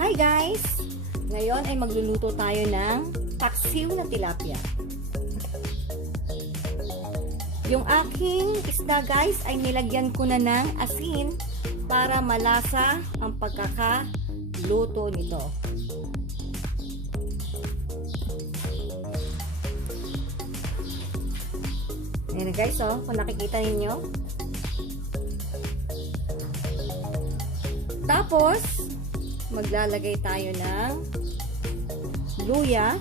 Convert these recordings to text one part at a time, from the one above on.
Hi guys! Ngayon ay magluluto tayo ng paksiw na tilapia. Yung aking isda guys ay nilagyan ko na ng asin para malasa ang pagkakaluto nito. Ayan na guys, oh, kung nakikita ninyo. Tapos, maglalagay tayo ng luya,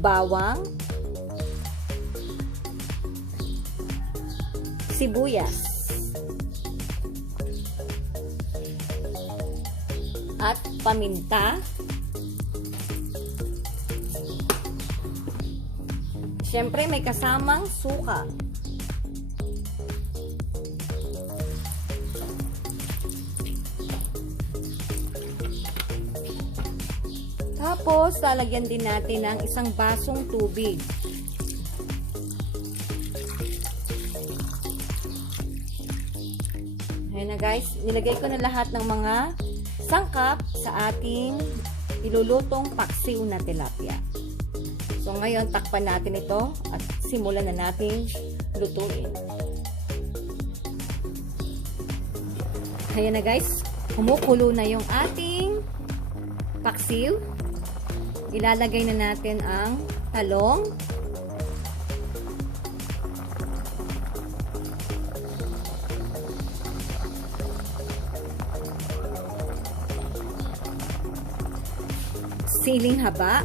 bawang, sibuyas, at paminta. Siyempre, may kasamang suka. Tapos, lalagyan din natin ng isang basong tubig. Ayan na guys, nilagay ko na lahat ng mga sangkap sa ating ilulutong paksiw na tilapia. So, ngayon, takpan natin ito at simulan na natin lutuin. Ayan na guys, kumukulo na yung ating paksiw. Ilalagay na natin ang talong, siling haba,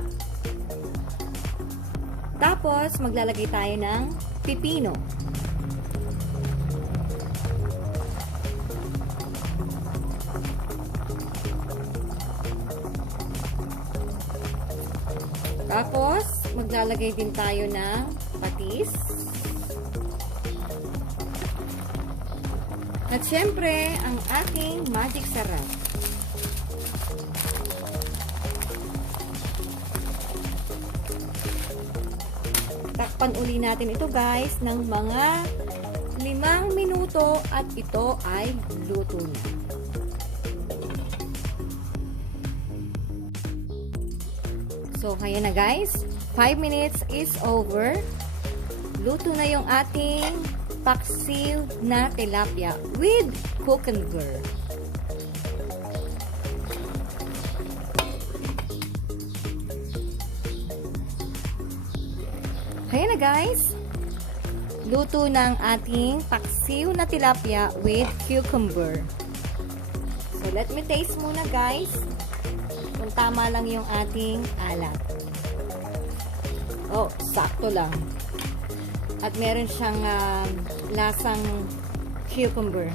tapos maglalagay tayo ng pipino. Tapos, maglalagay din tayo ng patis. At syempre, ang ating magic sarap. Takpan uli natin ito guys ng mga 5 minuto at ito ay luto na. So, kaya na guys, 5 minutes is over. Luto na yung ating paksiw na tilapia with cucumber. Kaya na guys, luto ng ating paksiw na tilapia with cucumber. So, let me taste muna guys. Kung tama lang yung ating alat. Oh, sakto lang. At meron siyang lasang cucumber.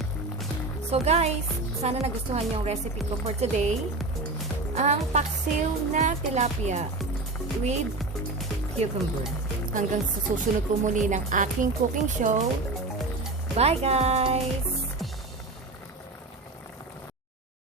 So guys, sana nagustuhan yung recipe ko for today. Ang paksiw na tilapia with cucumber. Hanggang sa susunod po muli ng aking cooking show. Bye guys!